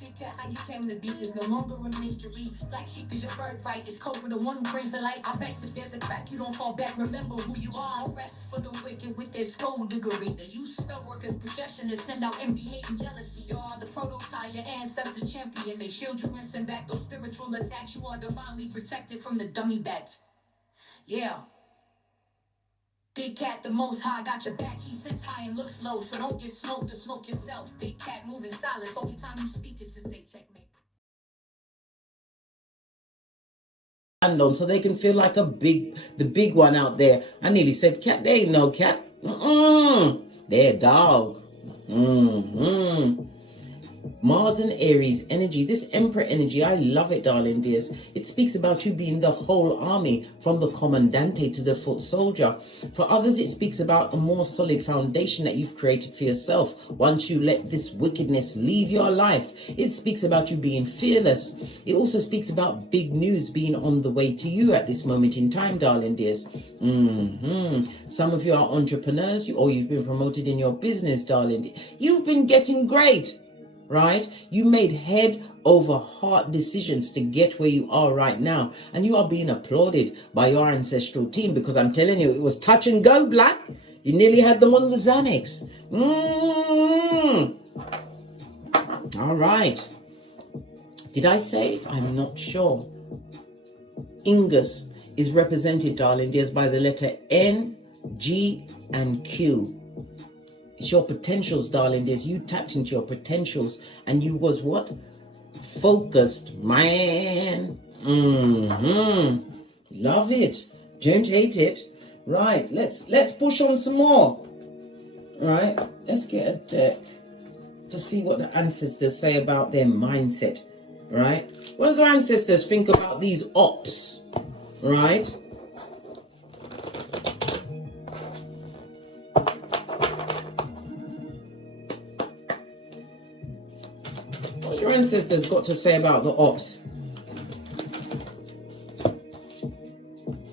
Big cat, how you came to be is no longer a mystery. Black sheep is your birthright. It's code for the one who brings the light. I bet if there's a crack, you don't fall back. Remember who you are. No rest for the wicked with their skullduggery. The use spell workers' projection to send out envy, hate, and jealousy. You are the prototype, your ancestors champion. They shield you and send back those spiritual attacks. You are divinely protected from the dummy bats. Yeah. Big cat, the most high, got your back. He sits high and looks low, so don't get smoked or smoke yourself. Big cat, moving silence. Only time you speak is to say checkmate. And on so they can feel like the big one out there. I nearly said cat. They ain't no cat. They're a dog. Mars and Aries energy, this Emperor energy, I love it, darling dears. It speaks about you being the whole army, from the commandante to the foot soldier. For others, it speaks about a more solid foundation that you've created for yourself once you let this wickedness leave your life. It speaks about you being fearless. It also speaks about big news being on the way to you at this moment in time, darling dears. Some of you are entrepreneurs, or you've been promoted in your business, darling. You've been getting great. Right? You made head over heart decisions to get where you are right now. And you are being applauded by your ancestral team, because I'm telling you, it was touch and go, Black. You nearly had them on the Xanax. All right. Did I say? I'm not sure. Ingus is represented, darling dears, by the letter N, G, and Q. It's your potentials, darling dears. You tapped into your potentials and you was what? Focused, man. Love it. Don't hate it. Right, let's push on some more. Right, let's get a deck to see what the ancestors say about their mindset. Right, what does our ancestors think about these ops? Right. Your ancestors got to say about the ops.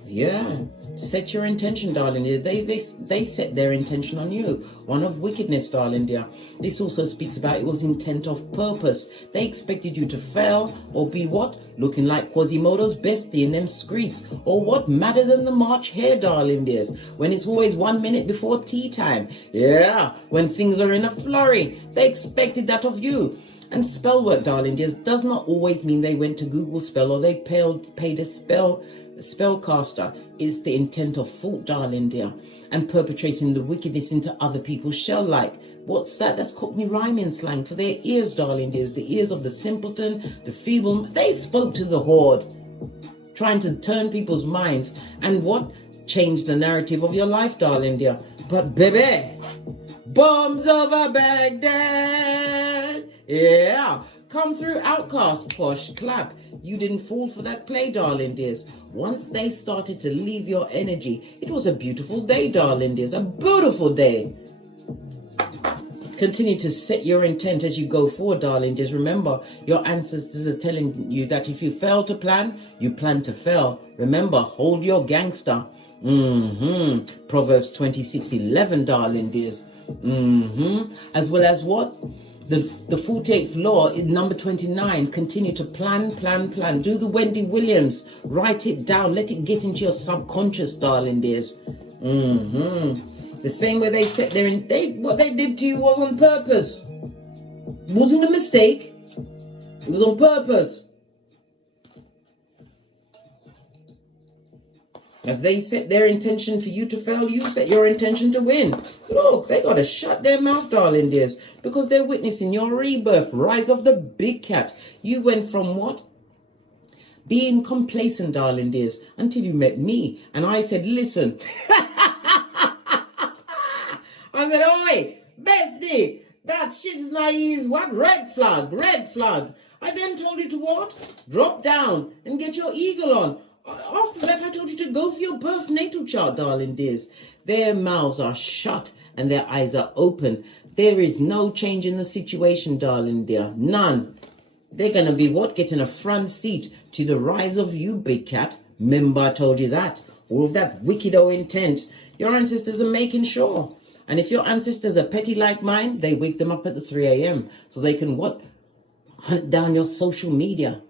Yeah, set your intention, darling dear. They set their intention on you, one of wickedness, darling dear. This also speaks about it was intent of purpose. They expected you to fail or be what? Looking like Quasimodo's bestie in them streets, or what matter than the March hare, darling dears, when it's always 1 minute before tea time. Yeah, when things are in a flurry, they expected that of you. And spell work, darling dears, does not always mean they went to Google Spell or they paid a spellcaster. It's the intent of fault, darling dear, and perpetrating the wickedness into other people's shell like. What's that? That's Cockney rhyming slang for their ears, darling dears. The ears of the simpleton, the feeble. They spoke to the horde, trying to turn people's minds and what? Change the narrative of your life, darling dear. But baby, bombs over Baghdad. Yeah, come through, outcast, posh, clap. You didn't fall for that play, darling dears. Once they started to leave your energy, it was a beautiful day, darling dears, a beautiful day. Continue to set your intent as you go forward, darling dears. Remember, your ancestors are telling you that if you fail to plan, you plan to fail. Remember, hold your gangster. Proverbs 26:11, darling dears. As well as what? The 48th law in number 29, continue to plan. Do the Wendy Williams. Write it down. Let it get into your subconscious, darling dears. The same way they set their, what they did to you was on purpose. It wasn't a mistake. It was on purpose. As they set their intention for you to fail, you set your intention to win. Look, they got to shut their mouth, darling dears, because they're witnessing your rebirth, rise of the big cat. You went from what? Being complacent, darling dears, until you met me. And I said, listen. I said, oi, bestie, that shit is like, what? Red flag. I then told you to what? Drop down and get your eagle on. After that, I told you to go for your birth natal chart, darling dears. Their mouths are shut and their eyes are open. There is no change in the situation, darling dear. None. They're going to be what? Getting a front seat to the rise of you, big cat. Remember, I told you that. All of that wicked-o intent. Your ancestors are making sure. And if your ancestors are petty like mine, they wake them up at the 3 a.m. so they can what? hunt down your social media.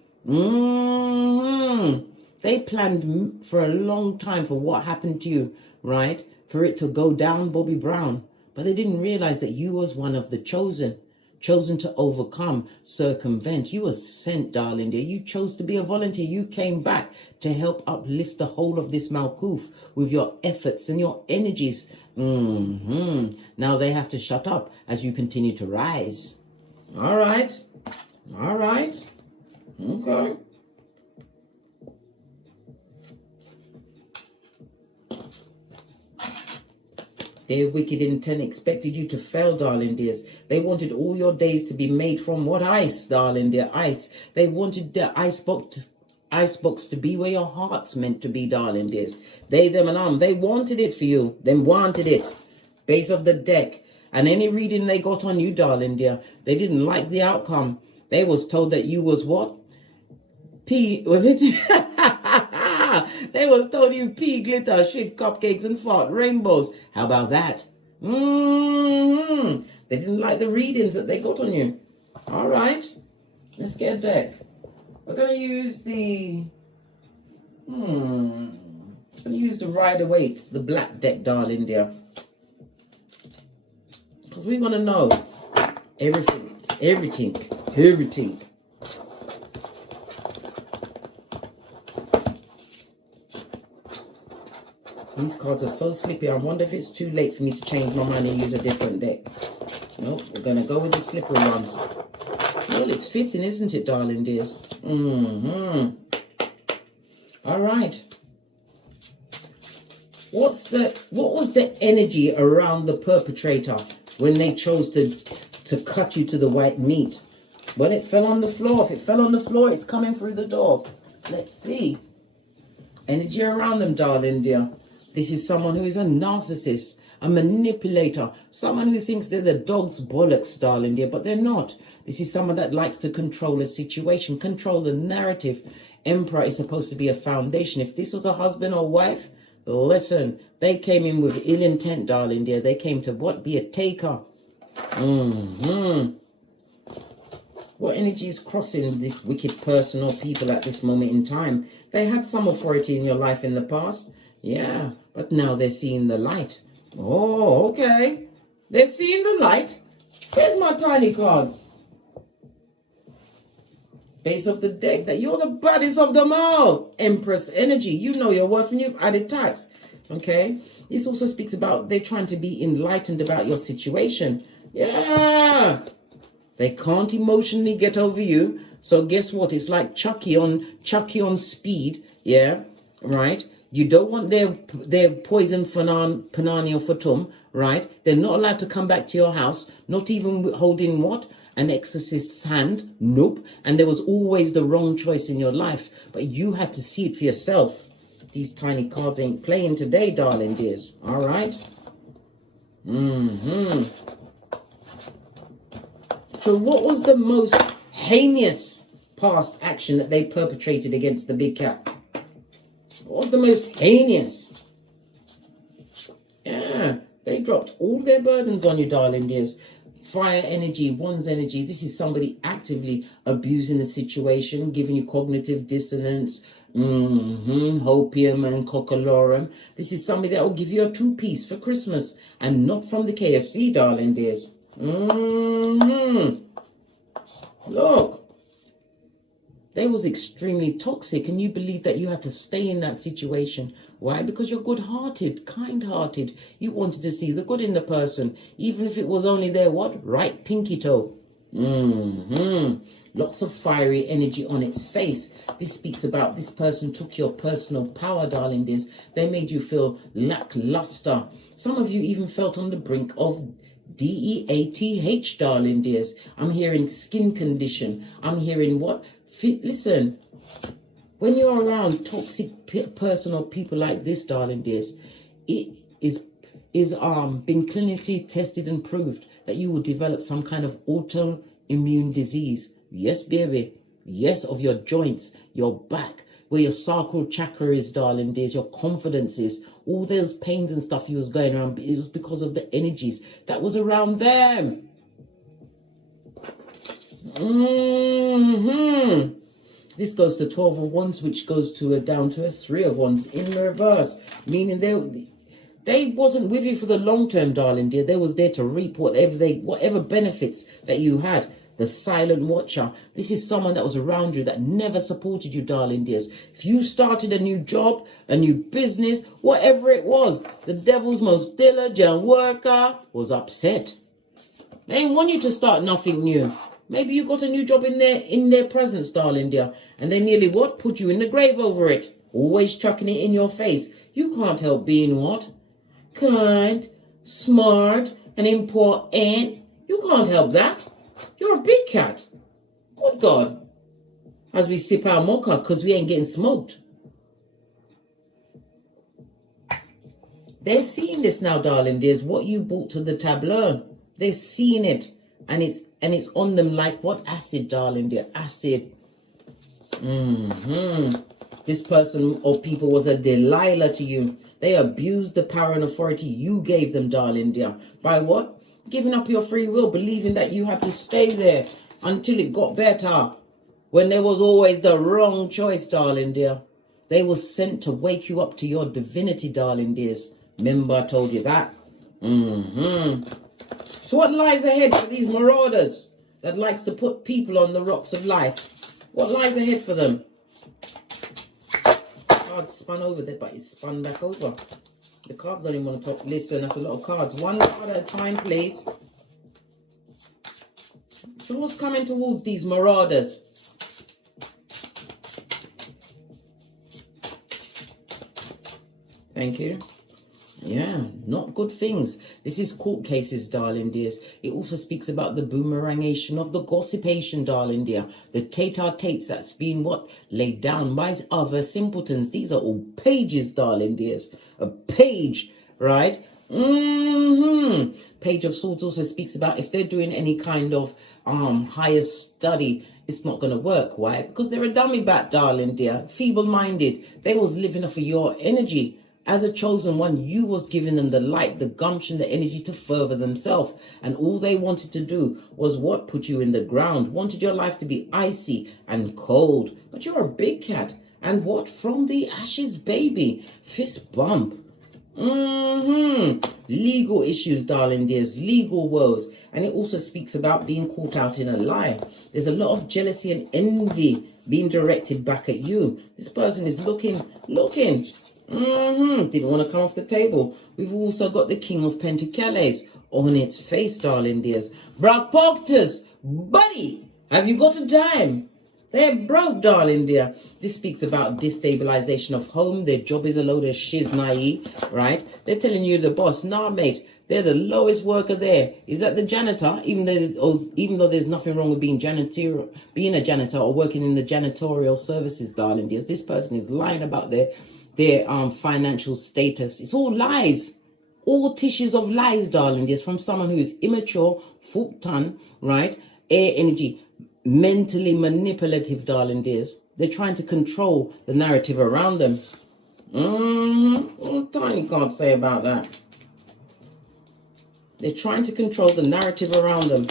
They planned for a long time for what happened to you, right? For it to go down Bobby Brown. But they didn't realize that you was one of the chosen to overcome, circumvent. You were sent, darling dear. You chose to be a volunteer. You came back to help uplift the whole of this Malkuth with your efforts and your energies. Now they have to shut up as you continue to rise. All right. Okay. Their wicked intent expected you to fail, darling dears. They wanted all your days to be made from what ice, darling dear, ice. They wanted the icebox to be where your heart's meant to be, darling dears. They, them, and they wanted it for you. They wanted it. Base of the deck. And any reading they got on you, darling dear, they didn't like the outcome. They was told that you was what? P, was it? They was told you pee, glitter, shit, cupcakes, and fart rainbows. How about that? They didn't like the readings that they got on you. All right. Let's get a deck. We're going to use the... I'm going to use the Rider-Waite, the black deck, darling dear. Because we want to know everything. These cards are so slippy. I wonder if it's too late for me to change my mind and use a different deck. Nope, we're going to go with the slippery ones. Well, it's fitting, isn't it, darling dears? All right. What was the energy around the perpetrator when they chose to cut you to the white meat? Well, it fell on the floor. If it fell on the floor, it's coming through the door. Let's see. Energy around them, darling dear. This is someone who is a narcissist, a manipulator, someone who thinks they're the dog's bollocks, darling dear, but they're not. This is someone that likes to control a situation, control the narrative. Emperor is supposed to be a foundation. If this was a husband or wife, listen, they came in with ill intent, darling dear. They came to what? Be a taker. What energy is crossing this wicked person or people at this moment in time? They had some authority in your life in the past. Yeah, but now they're seeing the light. Oh, okay. They're seeing the light. Where's my tiny cards? Base of the deck, that you're the baddest of them all. Empress energy. You know your worth and you've added tax. Okay. This also speaks about they're trying to be enlightened about your situation. Yeah. They can't emotionally get over you. So guess what? It's like Chucky on speed. Yeah. Right. You don't want their poison panani or fatum, right? They're not allowed to come back to your house, not even holding what? An exorcist's hand. Nope. And there was always the wrong choice in your life, but you had to see it for yourself. These tiny cards ain't playing today, darling dears. All right? So what was the most heinous past action that they perpetrated against the big cat? What was the most heinous? Yeah, they dropped all their burdens on you, darling dears. Fire energy, one's energy. This is somebody actively abusing the situation, giving you cognitive dissonance, hopium and cockalorum. This is somebody that will give you a two-piece for Christmas and not from the KFC, darling dears. Look. They was extremely toxic, and you believe that you had to stay in that situation. Why? Because you're good-hearted, kind-hearted. You wanted to see the good in the person, even if it was only their what? Right pinky toe. Lots of fiery energy on its face. This speaks about this person took your personal power, darling dears. They made you feel lackluster. Some of you even felt on the brink of DEATH, darling dears. I'm hearing skin condition. I'm hearing what? Listen, when you're around toxic person or people like this, darling dears, it is been clinically tested and proved that you will develop some kind of autoimmune disease. Yes, baby. Yes, of your joints, your back, where your sacral chakra is, darling dears, your confidence is. All those pains and stuff you was going around, it was because of the energies that was around them. This goes to 12 of Wands, which goes to down to a 3 of Wands in reverse, meaning they wasn't with you for the long term, darling dear. They was there to reap whatever benefits that you had. The silent watcher. This is someone that was around you that never supported you, darling dears. If you started a new job, a new business, whatever it was, the devil's most diligent worker was upset. They didn't want you to start nothing new. Maybe you got a new job in their presence, darling dear, and they nearly what? Put you in the grave over it. Always chucking it in your face. You can't help being what? Kind, smart, and important. You can't help that. You're a big cat. Good God. As we sip our mocha because we ain't getting smoked. They're seeing this now, darling. There's what you brought to the tableau. They're seeing it. And it's on them like what? Acid, darling dear. Acid. This person or people was a Delilah to you. They abused the power and authority you gave them, darling dear. By what? Giving up your free will, believing that you had to stay there until it got better. When there was always the wrong choice, darling dear. They were sent to wake you up to your divinity, darling dears. Remember I told you that? So what lies ahead for these marauders that likes to put people on the rocks of life? What lies ahead for them? Card spun over there, but it's spun back over. The cards don't even want to talk. Listen, that's a lot of cards. One card at a time, please. So what's coming towards these marauders? Thank you. Yeah, not good things. This is court cases, darling dears. It also speaks about the boomerangation of the gossipation, darling dear. The tete-a-tetes that's been what? Laid down by other simpletons. These are all pages, darling dears. A page, right? Page of Swords also speaks about if they're doing any kind of higher study, it's not going to work. Why? Because they're a dummy bat, darling dear. Feeble-minded. They was living off of your energy. As a chosen one, you was giving them the light, the gumption, the energy to further themselves. And all they wanted to do was what? Put you in the ground. Wanted your life to be icy and cold. But you're a big cat. And what? From the ashes, baby. Fist bump. Legal issues, darling dears. Legal woes. And it also speaks about being caught out in a lie. There's a lot of jealousy and envy being directed back at you. This person is looking. Didn't want to come off the table. We've also got the King of Pentacles on its face, darling dears. Brapoctus, buddy, have you got a dime? They're broke, darling dear. This speaks about destabilization of home. Their job is a load of shiznai, right? They're telling you the boss, nah, mate, they're the lowest worker there. Is that the janitor? Even though there's nothing wrong with being a janitor or working in the janitorial services, darling dears. This person is lying about their financial status. It's all lies. All tissues of lies, darling dears, from someone who is immature, full-ton, right? Air energy, mentally manipulative, darling dears. They're trying to control the narrative around them. Tiny can't say about that. They're trying to control the narrative around them.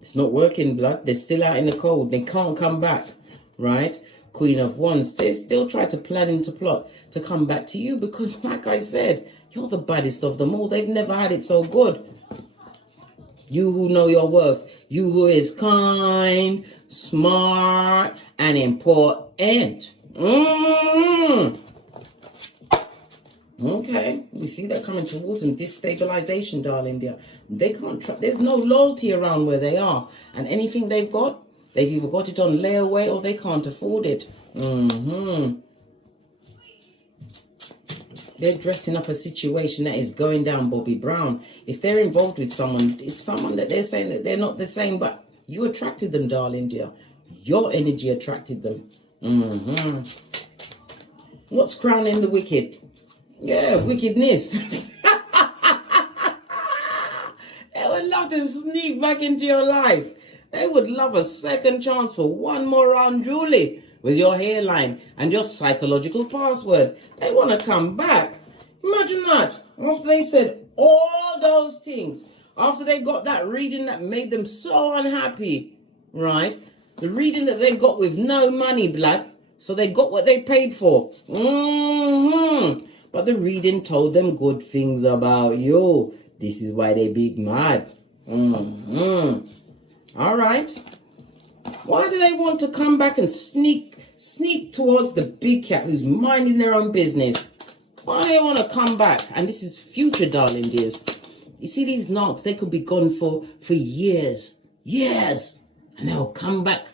It's not working, blood. They're still out in the cold. They can't come back. Right? Queen of Wands, they still try to plan into plot to come back to you because, like I said, you're the baddest of them all. They've never had it so good. You who know your worth. You who is kind, smart, and important. Okay, we see that coming towards them. Destabilization, darling dear. They can't there's no loyalty around where they are. And anything they've got, they've either got it on layaway or they can't afford it. They're dressing up a situation that is going down, Bobby Brown. If they're involved with someone, it's someone that they're saying that they're not the same, but you attracted them, darling dear. Your energy attracted them. What's crowning the wicked? Yeah, wickedness. They would love to sneak back into your life. They would love a second chance for one more round, Julie, with your hairline and your psychological password. They want to come back. Imagine that. After they said all those things, after they got that reading that made them so unhappy, right? The reading that they got with no money, blood. So they got what they paid for. But the reading told them good things about you. This is why they big mad. All right. Why do they want to come back and sneak towards the big cat who's minding their own business? Why do they want to come back? And this is future, darling dears. You see these knocks, they could be gone for years. And they'll come back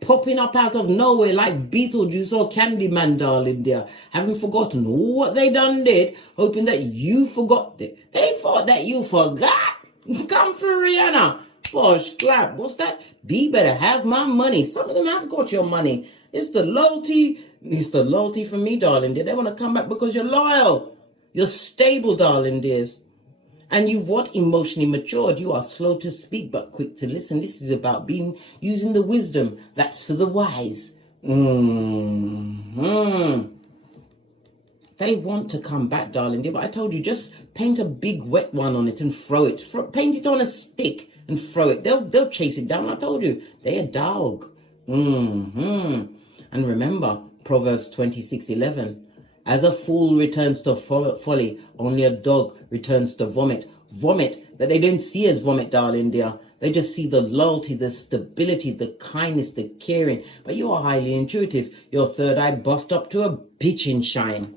popping up out of nowhere like Beetlejuice or Candyman, darling dear. Having forgotten what they done did, hoping that you forgot it. They thought that you forgot. Come for Rihanna. Posh clap. What's that? B better have my money. Some of them have got your money. It's the loyalty. It's the loyalty for me, darling dear. They want to come back because you're loyal. You're stable, darling dears. And you've what? Emotionally matured. You are slow to speak but quick to listen. This is about using the wisdom. That's for the wise. They want to come back, darling dear. But I told you, just paint a big wet one on it and throw it. Paint it on a stick and throw it. They'll chase it down. I told you, they're a dog. And remember, Proverbs 26:11. As a fool returns to folly, only a dog returns to vomit. Vomit that they don't see as vomit, darling dear. They just see the loyalty, the stability, the kindness, the caring. But you are highly intuitive. Your third eye buffed up to a bitchin' shine.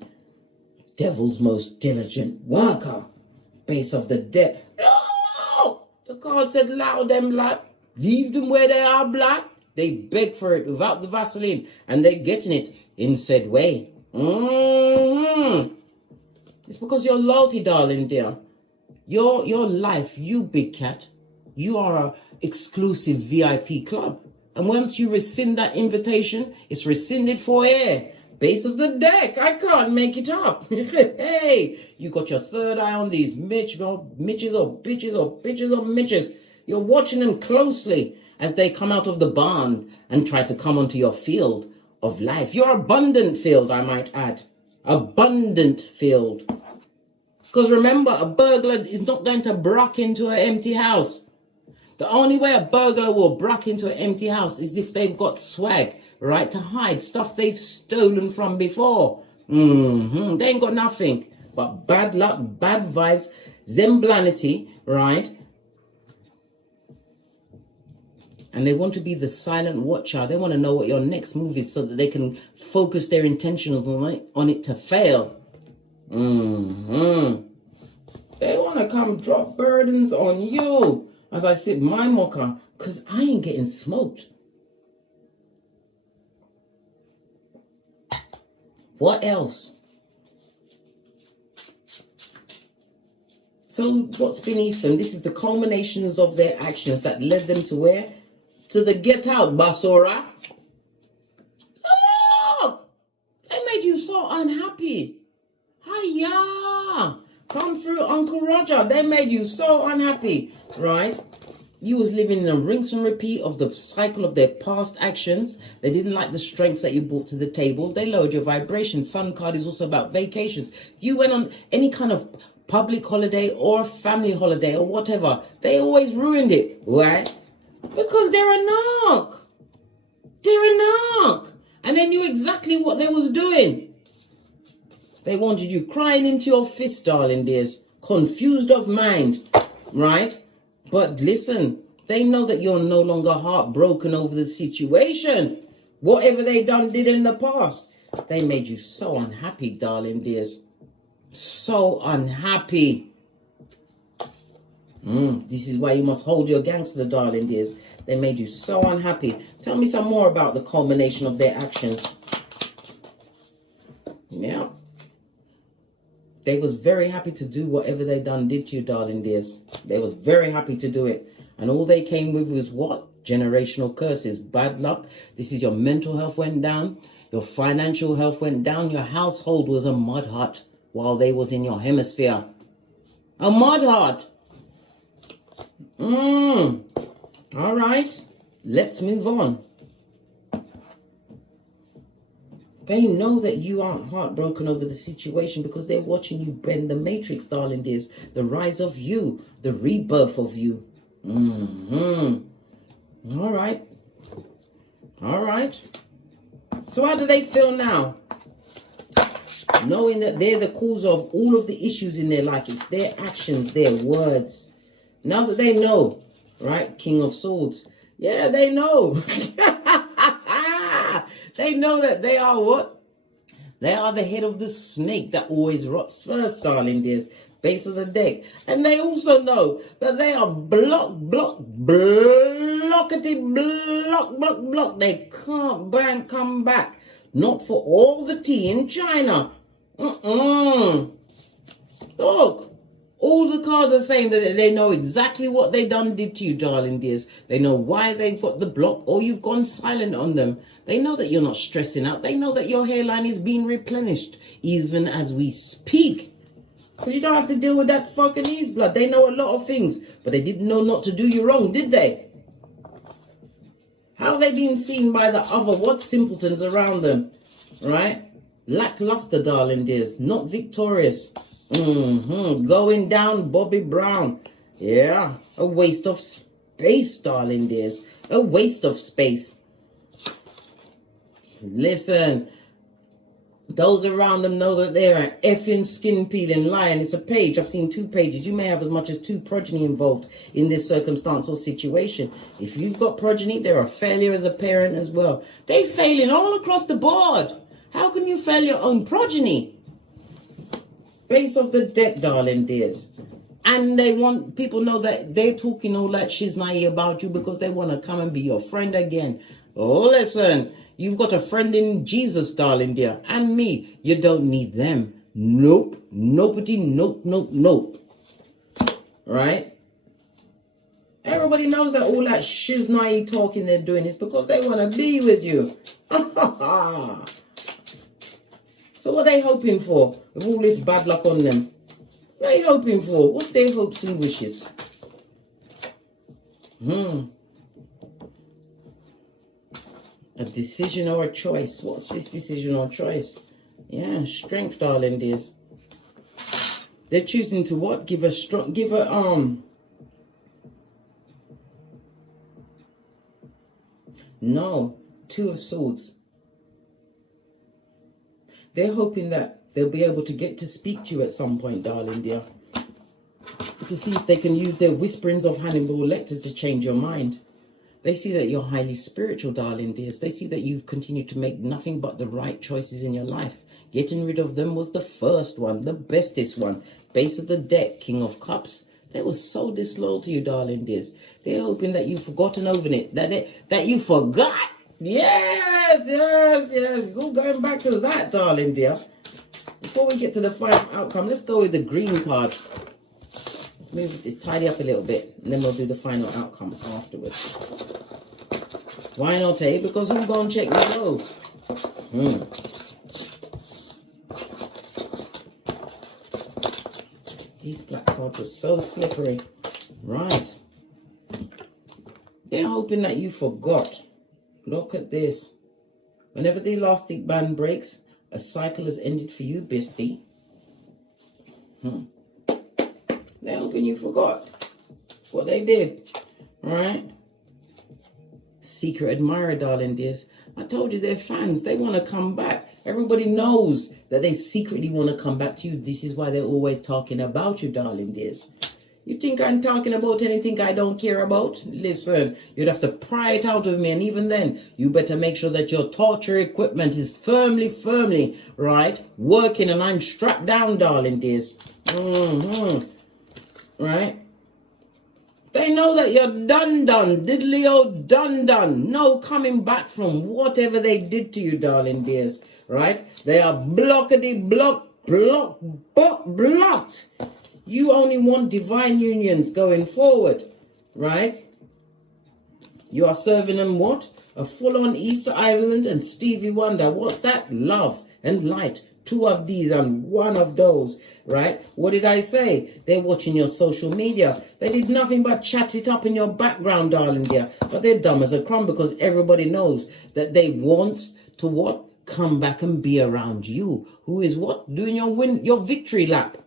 Devil's most diligent worker. Base of the dead. No! The card said, allow them, blood. Leave them where they are, blood. They beg for it without the Vaseline. And they're getting it in said way. It's because your loyalty, darling dear. Your life, you big cat, you are a exclusive VIP club. And once you rescind that invitation, it's rescinded for air. Base of the deck. I can't make it up. Hey, you got your third eye on these mitches or bitches. You're watching them closely as they come out of the barn and try to come onto your field of life. Your abundant field, I might add. Abundant field. Because remember, a burglar is not going to break into an empty house. The only way a burglar will break into an empty house is if they've got swag, right, to hide stuff they've stolen from before. They ain't got nothing but bad luck, bad vibes, zemblanity, right? And they want to be the silent watcher. They want to know what your next move is so that they can focus their intention on it to fail. They want to come drop burdens on you as I sip my mocha because I ain't getting smoked. What else? So what's beneath them? This is the culminations of their actions that led them to where? To the get out, Basura. Look! They made you so unhappy. Hiya! Come through, Uncle Roger. They made you so unhappy, right? You was living in a rinse and repeat of the cycle of their past actions. They didn't like the strength that you brought to the table. They lowered your vibration. Sun card is also about vacations. You went on any kind of public holiday or family holiday or whatever. They always ruined it. Why? Because they're a narc. They're a narc. And they knew exactly what they was doing. They wanted you crying into your fist, darling dears. Confused of mind. Right? But listen, they know that you're no longer heartbroken over the situation. Whatever they did in the past. They made you so unhappy, darling dears. So unhappy. This is why you must hold your gangster, darling dears. They made you so unhappy. Tell me some more about the culmination of their actions. Yeah. They was very happy to do whatever they did to you, darling dears. They was very happy to do it. And all they came with was what? Generational curses, bad luck. This is your mental health went down. Your financial health went down. Your household was a mud hut while they was in your hemisphere. A mud hut. All right. Let's move on. They know that you aren't heartbroken over the situation because they're watching you bend the matrix, darling dears. The rise of you, the rebirth of you. All right. All right. So how do they feel now? Knowing that they're the cause of all of the issues in their life. It's their actions, their words. Now that they know, right? King of Swords. Yeah, they know. They know that they are what? They are the head of the snake that always rots first, darling dears. Base of the deck. And they also know that they are blockety, block. They can't come back. Not for all the tea in China. Look, all the cards are saying that they know exactly what they did to you, darling dears. They know why they've got the block or you've gone silent on them. They know that you're not stressing out. They know that your hairline is being replenished even as we speak. Because you don't have to deal with that fucking ease blood. They know a lot of things, but they didn't know not to do you wrong, did they? How have they been seen by the other? What simpletons around them? Right? Lackluster, darling dears. Not victorious. Going down, Bobby Brown. Yeah. A waste of space, darling dears. A waste of space. Listen. Those around them know that they're an effing skin peeling lion. It's a page. I've seen 2 pages. You may have as much as 2 progeny involved in this circumstance or situation. If you've got progeny, they're a failure as a parent as well. They're failing all across the board. How can you fail your own progeny? Base of the deck, darling dears. And they want people know that they're talking all that shiznai about you because they want to come and be your friend again. Listen, you've got a friend in Jesus, darling dear, and me. You don't need them. Nope. Nobody, nope. Right? Everybody knows that all that shiznai talking they're doing is because they want to be with you. So what are they hoping for with all this bad luck on them? What are they hoping for? What's their hopes and wishes? A decision or a choice. What's this decision or choice? Yeah, strength, darling dears. They're choosing to what? Give a No, 2 of Swords. They're hoping that they'll be able to get to speak to you at some point, darling dear. To see if they can use their whisperings of Hannibal Lecter to change your mind. They see that you're highly spiritual, darling dears. They see that you've continued to make nothing but the right choices in your life. Getting rid of them was the first one, the bestest one. Base of the deck, King of Cups. They were so disloyal to you, darling dears. They're hoping that you've forgotten over it, that you forgot. Yes. It's all going back to that, darling dear. Before we get to the final outcome, let's go with the green cards. Let's move this, tidy up a little bit, and then we'll do the final outcome afterwards. Why not, eh? Because who's going to check below? These black cards are so slippery. Right. They're hoping that you forgot. Look at this. Whenever the elastic band breaks, a cycle has ended for you, bestie. They're hoping you forgot what they did. Right? Secret admirer, darling dears. I told you they're fans. They want to come back. Everybody knows that they secretly want to come back to you. This is why they're always talking about you, darling dears. You think I'm talking about anything I don't care about? Listen, you'd have to pry it out of me. And even then, you better make sure that your torture equipment is firmly, right, working and I'm strapped down, darling dears. Right? They know that you're done, diddly-o done. No coming back from whatever they did to you, darling dears. Right? They are blocked. You only want divine unions going forward, right? You are serving them what? A full-on Easter Island and Stevie Wonder. What's that? Love and light. 2 of these and 1 of those, right? What did I say? They're watching your social media. They did nothing but chat it up in your background, darling dear. But they're dumb as a crumb because everybody knows that they want to what? Come back and be around you. Who is what? Doing your victory lap.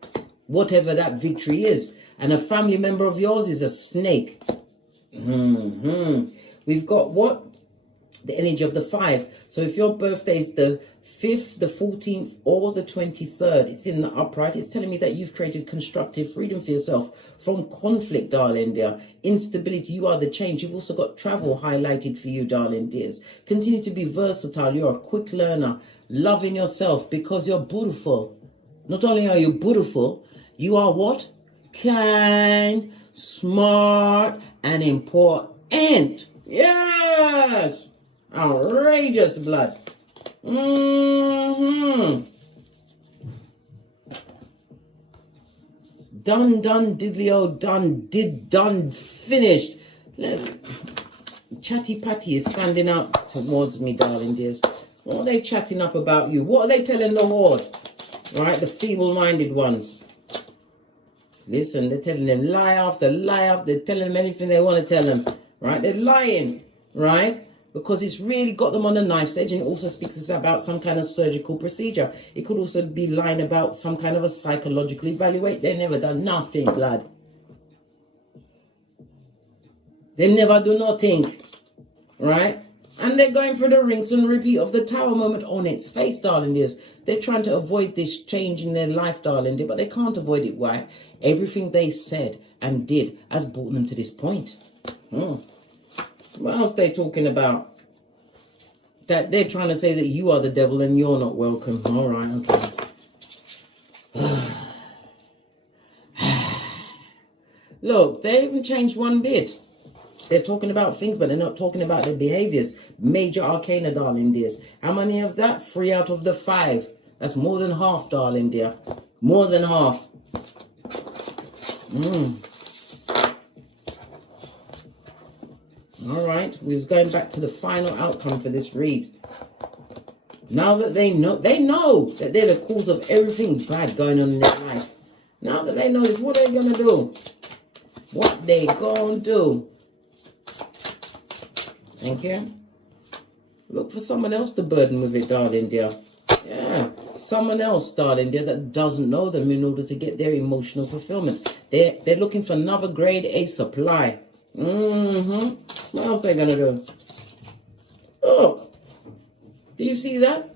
Whatever that victory is. And a family member of yours is a snake. We've got what? the energy of the 5. So if your birthday is the 5th, the 14th, or the 23rd, it's in the upright. It's telling me that you've created constructive freedom for yourself from conflict, darling dear. Instability, you are the change. You've also got travel highlighted for you, darling dears. Continue to be versatile. You're a quick learner. Loving yourself because you're beautiful. Not only are you beautiful, you are what? Kind, smart, and important. Yes! Outrageous blood. Done, diddly-o, done, finished. Chatty Patty is standing up towards me, darling dears. What are they chatting up about you? What are they telling the horde? Right, the feeble-minded ones. Listen, they're telling them lie after lie after. They're telling them anything they want to tell them. Right, they're lying. Right? Because it's really got them on a knife's edge, and it also speaks about some kind of surgical procedure. It could also be lying about some kind of a psychological evaluate. They never done nothing, lad. They never do nothing. Right? And they're going through the rinse and repeat of the Tower moment on its face, darling dears. They're trying to avoid this change in their life, darling dear, but they can't avoid it. Why? Everything they said and did has brought them to this point. What else they talking about? That they're trying to say that you are the devil and you're not welcome. All right, okay. Look, they haven't changed one bit. They're talking about things, but they're not talking about their behaviors. Major arcana, darling dears. How many of that? 3 out of the 5. That's more than half, darling dear. More than half. All right, we was going back to the final outcome for this read. Now that they know that they're the cause of everything bad going on in their life. Now that they know this, what are they gonna do? What they gonna do? Thank you. Look for someone else to burden with it, darling dear. Yeah, someone else, darling dear, that doesn't know them in order to get their emotional fulfillment. They're looking for another grade A supply. What else they gonna do? Look, do you see that?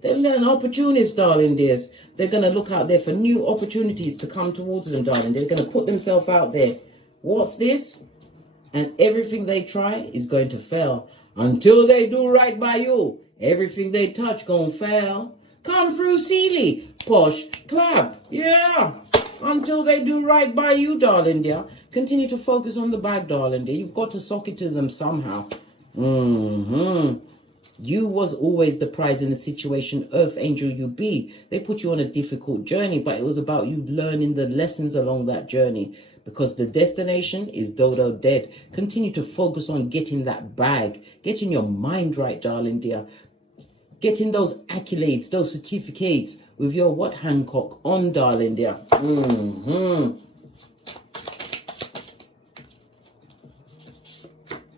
They're an opportunist, darling dears. They're gonna look out there for new opportunities to come towards them, darling. They're gonna put themselves out there. What's this? And everything they try is going to fail until they do right by you. Everything they touch gonna fail. Come through, Sealy. Posh, clap. Yeah. Until they do right by you, darling dear. Continue to focus on the bag, darling dear. You've got to sock it to them somehow. You was always the prize in the situation, Earth Angel you be. They put you on a difficult journey, but it was about you learning the lessons along that journey. Because the destination is dodo dead. Continue to focus on getting that bag. Getting your mind right, darling dear. Getting those accolades, those certificates with your what Hancock on, darling dear.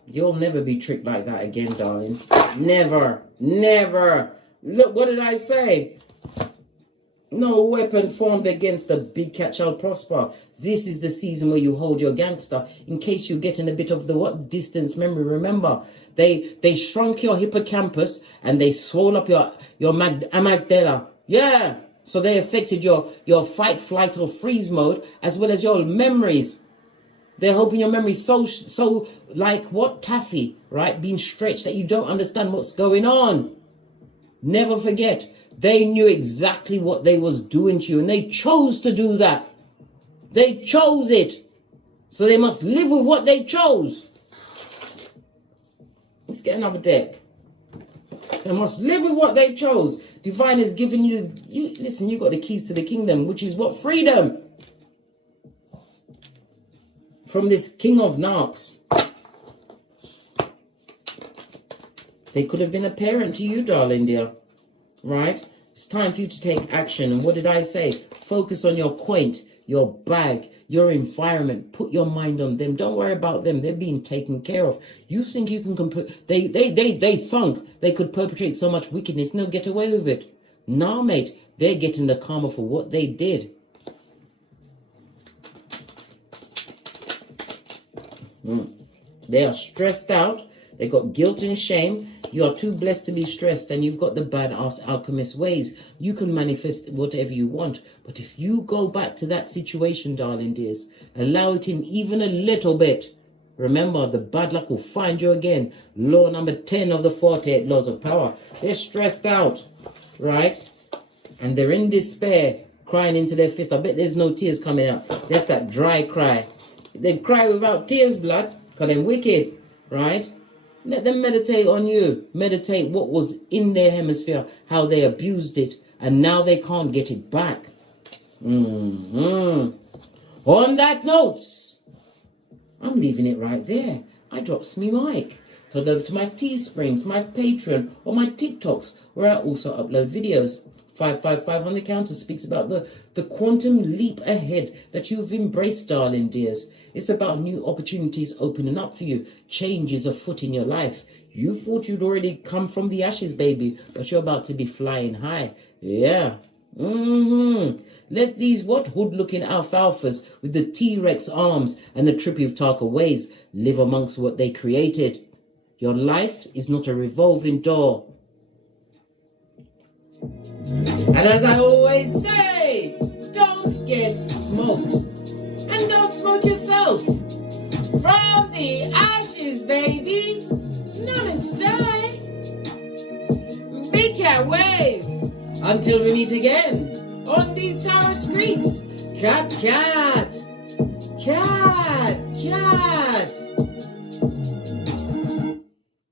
You'll never be tricked like that again, darling. Never. Never. Look, what did I say? No weapon formed against the big cat shall prosper. This is the season where you hold your gangster. In case you're getting a bit of the what distance memory, remember, they shrunk your hippocampus and they swole up your amygdala. Yeah. So they affected your fight, flight, or freeze mode, as well as your memories. They're hoping your memory's so like what taffy, right? Being stretched that you don't understand what's going on. Never forget. They knew exactly what they was doing to you, and they chose to do that. They chose it. So they must live with what they chose. Let's get another deck. They must live with what they chose. Divine has given you, listen, you got the keys to the kingdom, which is what? Freedom. From this king of narcs. They could have been a parent to you, darling dear. Right? It's time for you to take action. And what did I say? Focus on your quaint, your bag, your environment. Put your mind on them. Don't worry about them. They're being taken care of. You think you can they think they could perpetrate so much wickedness and they'll get away with it. Nah, mate. They're getting the karma for what they did. They are stressed out. They got guilt and shame. You are too blessed to be stressed, and you've got the badass alchemist ways. You can manifest whatever you want. But if you go back to that situation, darling dears, allow it in even a little bit, remember, the bad luck will find you again. Law number 10 of the 48 laws of power. They're stressed out, right? And they're in despair, crying into their fist. I bet there's no tears coming out. That's that dry cry. They cry without tears, blood, because they're wicked, right? Let them meditate on you. Meditate what was in their hemisphere, how they abused it, and now they can't get it back. On that note, I'm leaving it right there. I drops me mic. Head over to my Teesprings, my Patreon, or my TikToks, where I also upload videos. 555 on the counter speaks about the quantum leap ahead that you've embraced, darling dears. It's about new opportunities opening up for you. Change is afoot in your life. You thought you'd already come from the ashes, baby, but you're about to be flying high. Yeah. Let these hood-looking alfalfas with the T-Rex arms and the Trippy-Taka ways live amongst what they created. Your life is not a revolving door. And as I always say, don't get smoked. And don't smoke yourself. From the ashes, baby. Namaste. Big cat wave. Until we meet again on these tower streets. Cat, cat. Cat, cat.